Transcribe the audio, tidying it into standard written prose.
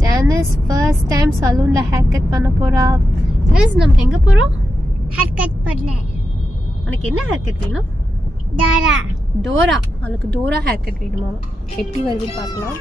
ஜானஸ் first time சலூன்ல hair cut பண்ண போறா. ஜானஸ் நம்ம எங்க போறோம்? ஹேர் கட் பண்ண. உனக்கு என்ன ஹேர் கட் வேணும்? டோரா. டோரா. அவளுக்கு டோரா ஹேர் கட் வேணுமா? எப்படி வருதுன்னு பார்க்கலாம்.